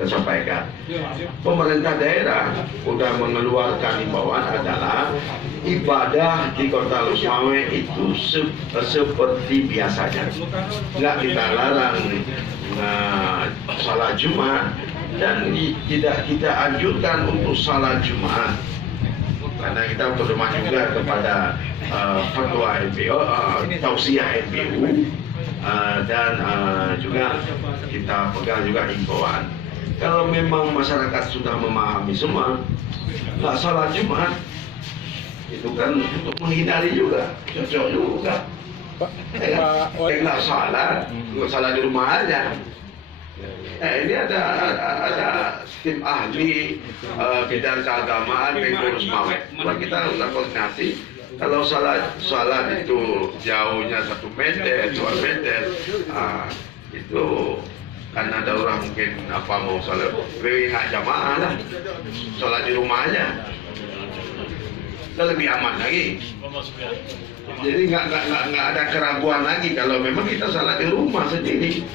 saya sampaikan. Pemerintah daerah sudah mengeluarkan himbauan adalah ibadah di Kota Losmawe itu seperti biasanya. Nggak kita larang salat Jumat dan tidak kita anjurkan untuk salat Jumat. Karena kita berdoa juga kepada fatwa NPO, tausiah NPU, dan juga kita pegang juga himbauan. Kalau memang masyarakat sudah memahami semua, nggak salat Jumat itu kan untuk menghindari juga, cocok juga. Nggak salat di rumah aja. Ini ada tim ahli bidang keagamaan pengurus Losmawe. Kita sudah koordinasi. Kalau salat itu jauhnya 1 meter, 2 meter, itu karena ada orang mungkin mau salat, nggak jamaah lah, salat di rumah aja, itu lebih aman lagi. Jadi nggak ada keraguan lagi kalau memang kita salat di rumah sendiri.